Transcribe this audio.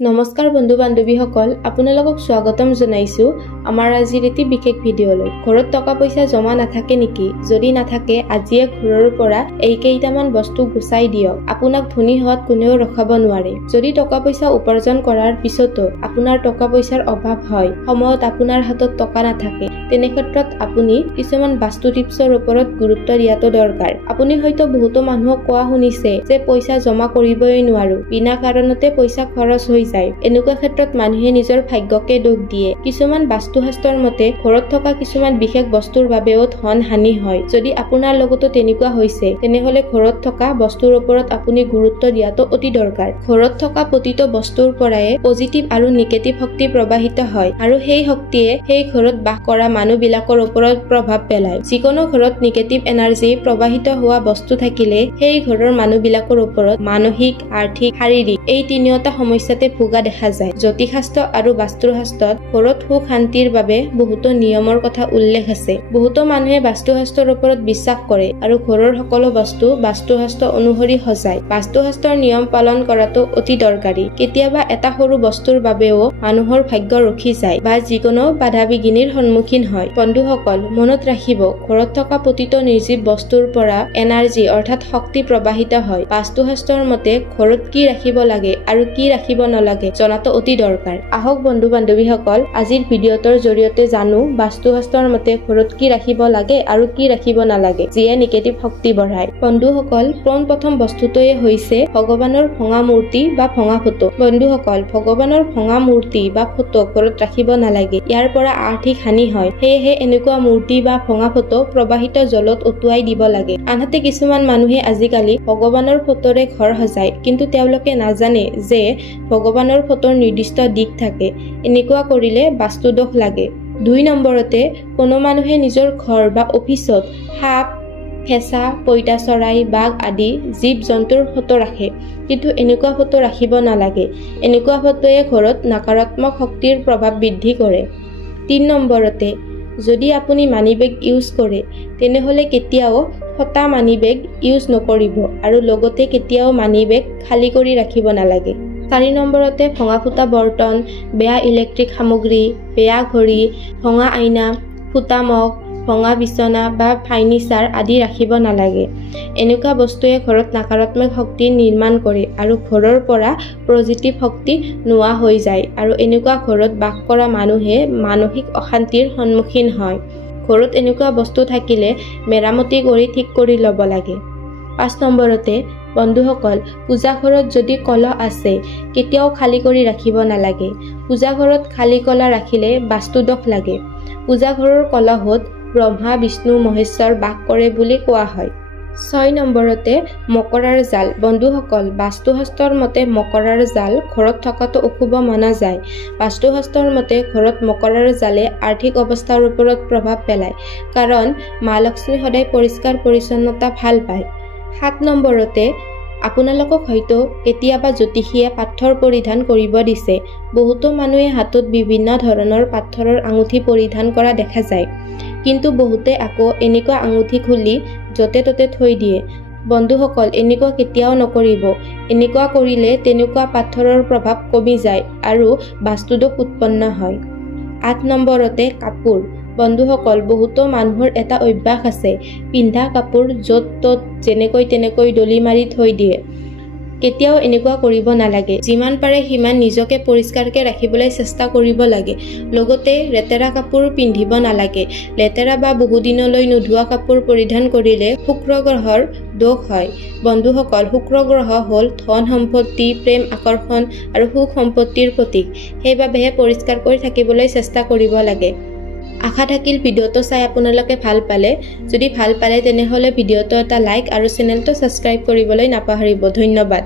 নমস্কাৰ বন্ধু বান্ধৱীসকল, আপোনালোকক স্বাগতম জনাইছো আমাৰ আজিৰ এটি বিশেষ ভিডিঅ'লৈ। ঘৰত টকা পইচা জমা নাথাকে নেকি? যদি নাথাকে আজিয়ে ঘৰৰ পৰা এই কেইটামান বস্তু গুচাই দিয়ক। আপোনাক ধনী হোৱাত কোনেও ৰখাব নোৱাৰে। যদি টকা পইচা উপাৰ্জন কৰাৰ পিছতো আপোনাৰ টকা পইচাৰ অভাৱ হয়, সময়ত আপোনাৰ হাতত টকা নাথাকে, তেনে ক্ষেত্ৰত আপুনি কিছুমান বাস্তু টিপছৰ ওপৰত গুৰুত্ব দিয়াটো দৰকাৰ। আপুনি হয়তো বহুতো মানুহক কোৱা শুনিছে যে পইচা জমা কৰিবই নোৱাৰো, বিনা কাৰণতে পইচা খৰচ হৈ যায়। এনেকুৱা ক্ষেত্ৰত মানুহে নিজৰ ভাগ্যকে দোষ দিয়ে। কিছুমান বাস্তুশাস্ত্ৰৰ মতে ঘৰত থকা কিছুমান বিশেষ বস্তুৰ বাবেও ধন হানি হয়। যদি আপোনাৰ লগতো তেনেকুৱা হৈছে, তেনেহলে ঘৰত থকা বস্তুৰ ওপৰত আপুনি গুৰুত্ব দিয়াটো অতি দৰকাৰ। ঘৰত থকা প্ৰতিটো বস্তুৰ পৰাই পজিটিভ আৰু নিগেটিভ শক্তি প্ৰবাহিত হয়, আৰু সেই শক্তিয়ে সেই ঘৰত বাস কৰা মানুহবিলাকৰ ওপৰত প্ৰভাৱ পেলায়। যিকোনো ঘৰত নিগেটিভ এনাৰ্জি প্ৰবাহিত হোৱা বস্তু থাকিলে সেই ঘৰৰ মানুহবিলাকৰ ওপৰত মানসিক, আৰ্থিক, শাৰীৰিক এই তিনিওটা সমস্যাতে ভোগা দেখা যায়। জ্যোতিষশাস্ত্ৰ আৰু বাস্তুশাস্ত্ৰত ঘৰত সুখ শান্তিৰ বাবে বহুতো নিয়মৰ কথা উল্লেখ আছে। বহুতো মানুহে বাস্তুশাস্ত্ৰৰ ওপৰত বিশ্বাস কৰে আৰু ঘৰৰ সকলো বস্তু বাস্তুশাস্ত্ৰ অনুসৰি সজায়। বাস্তুশাস্ত্ৰৰ নিয়ম পালন কৰাটো অতি দৰকাৰী। কেতিয়াবা এটা সৰু বস্তুৰ বাবেও মানুহৰ ভাগ্য ৰখি যায় বা যিকোনো বাধা বিঘিনিৰ সন্মুখীন হয়। বন্ধুসকল, মনত ৰাখিব, ঘৰত থকা প্ৰতিটো নিৰ্জীৱ বস্তুৰ পৰা এনাৰ্জি অৰ্থাৎ শক্তি প্ৰবাহিত হয়। বাস্তুশাস্ত্ৰৰ মতে ঘৰত কি ৰাখিব লাগে আৰু কি ৰাখিব নালাগে জনাটো অতি দৰকাৰ। আহক বন্ধু বান্ধৱীসকল, আজিৰ ভিডিঅ'টোৰ জৰিয়তে জানো বাস্তুশাস্ত্ৰৰ মতে ঘৰত কি ৰাখিব লাগে আৰু কি ৰাখিব নালাগে, যিয়ে নিগেটিভ শক্তি বঢ়ায়। বন্ধুসকল, প্ৰথম বস্তুটোৱে হৈছে ভগৱানৰ ভঙা মূৰ্তি বা ভঙা ফটো। বন্ধুসকল, ভগৱানৰ ভঙা মূৰ্তি বা ফটো ঘৰত ৰাখিব নালাগে। ইয়াৰ পৰা আৰ্থিক হানি হয়। সেয়েহে এনেকুৱা মূৰ্তি বা ভঙা ফটো প্ৰবাহিত জলত উটুৱাই দিব লাগে। আনহাতে কিছুমান মানুহে আজিকালি ভগৱানৰ ফটোৰে ঘৰ সজায়, কিন্তু তেওঁলোকে নাজানে যে ভগৱানৰ ফটোৰ নিৰ্দিষ্ট দিশ থাকে। এনেকুৱা কৰিলে বাস্তু দোষ লাগে। 2 নম্বৰতে, কোনো মানুহে নিজৰ ঘৰ বা অফিচত সাপ, ফেঁচা, পইতাচৰাই, বাঘ আদি জীৱ জন্তুৰ ফটো ৰাখে, কিন্তু এনেকুৱা ফটো ৰাখিব নালাগে। এনেকুৱা ফটোৱে ঘৰত নকাৰাত্মক শক্তিৰ প্ৰভাৱ বৃদ্ধি কৰে। 3 নম্বৰতে, যদি আপুনি মানি বেগ ইউজ কৰে, তেনেহলে কেতিয়াও ফটা মানি বেগ ইউজ নকৰিব আৰু লগতে কেতিয়াও মানি বেগ খালী কৰি ৰাখিব নালাগে। 4 নম্বৰতে, ভঙা ফুটা বৰ্তন, বেয়া ইলেক্ট্ৰিক সামগ্ৰী, বেয়া ঘড়ী, ভঙা আইনা, ফুটা মগ, ভঙা বিচনা বা ফাৰ্নিচাৰ আদি ৰাখিব নালাগে। এনেকুৱা বস্তুৱে ঘৰত নকাৰাত্মক শক্তি নিৰ্মাণ কৰে আৰু ঘৰৰ পৰা পজিটিভ শক্তি নোহোৱা হৈ যায়, আৰু এনেকুৱা ঘৰত বাস কৰা মানুহে মানসিক অশান্তিৰ সন্মুখীন হয়। ঘৰত এনেকুৱা বস্তু থাকিলে মেৰামতি কৰি ঠিক কৰি ল'ব লাগে। 5 নম্বৰতে, বন্ধুসকল, পূজাঘৰত যদি কলহ আছে, কেতিয়াও খালী কৰি ৰাখিব নালাগে। পূজাঘৰত খালী কলহ ৰাখিলে বাস্তু দোষ লাগে। পূজাঘৰৰ কলহত ব্ৰহ্মা, বিষ্ণু, মহেশ্বৰ বাস কৰে বুলি কোৱা হয়। 6 নম্বৰতে, মকৰাৰ জাল। বন্ধুসকল, বাস্তুশাস্ত্ৰৰ মতে মকৰাৰ জাল ঘৰত থকাটো অশুভ মনা যায়। বাস্তুশাস্ত্ৰৰ মতে ঘৰত মকৰাৰ জালে আৰ্থিক অৱস্থাৰ ওপৰত প্ৰভাৱ পেলায়, কাৰণ মা লক্ষ্মী সদায় পৰিষ্কাৰ পৰিচ্ছন্নতা ভাল পায়। 7 নম্বৰতে, আপোনালোকক হয়তো কেতিয়াবা জ্যোতিষীয়ে পাথৰ পৰিধান কৰিব দিছে। বহুতো মানুহে হাতত বিভিন্ন ধৰণৰ পাথৰৰ আঙুঠি পৰিধান কৰা দেখা যায়, কিন্তু বহুতে আকৌ এনেকুৱা আঙুঠি খুলি য'তে ত'তে থৈ দিয়ে। বন্ধুসকল, এনেকুৱা কেতিয়াও নকৰিব। এনেকুৱা কৰিলে তেনেকুৱা পাথৰৰ প্ৰভাৱ কমি যায় আৰু বাস্তুদোষ উৎপন্ন হয়। 8 নম্বৰতে, কাপোৰ। বন্ধুসকল, বহুতো মানুহৰ এটা অভ্যাস আছে, পিন্ধা কাপোৰ য'ত ত'ত যেনেকৈ তেনেকৈ দলি মাৰি থৈ দিয়ে। কেতিয়াও এনেকুৱা কৰিব নালাগে। যিমান পাৰে সিমান নিজকে পৰিষ্কাৰকে ৰাখিবলৈ চেষ্টা কৰিব লাগে। লগতে লেতেৰা কাপোৰ পিন্ধিব নালাগে। লেতেৰা বা বহুদিনলৈ নোধোৱা কাপোৰ পৰিধান কৰিলে শুক্ৰ গ্ৰহৰ দোষ হয়। বন্ধুসকল, শুক্ৰ গ্ৰহ হ'ল ধন সম্পত্তি, প্ৰেম, আকৰ্ষণ আৰু সুখ সম্পত্তিৰ প্ৰতীক। সেইবাবেহে পৰিষ্কাৰ কৰি থাকিবলৈ চেষ্টা কৰিব লাগে। আশা থাকিল ভিডিঅ'টো চাই আপোনালোকে ভাল পালে। যদি ভাল পালে তেনেহলে ভিডিঅ'টো এটা লাইক আৰু চেনেলটো ছাবস্ক্ৰাইব কৰিবলৈ নাপাহৰিব। ধন্যবাদ।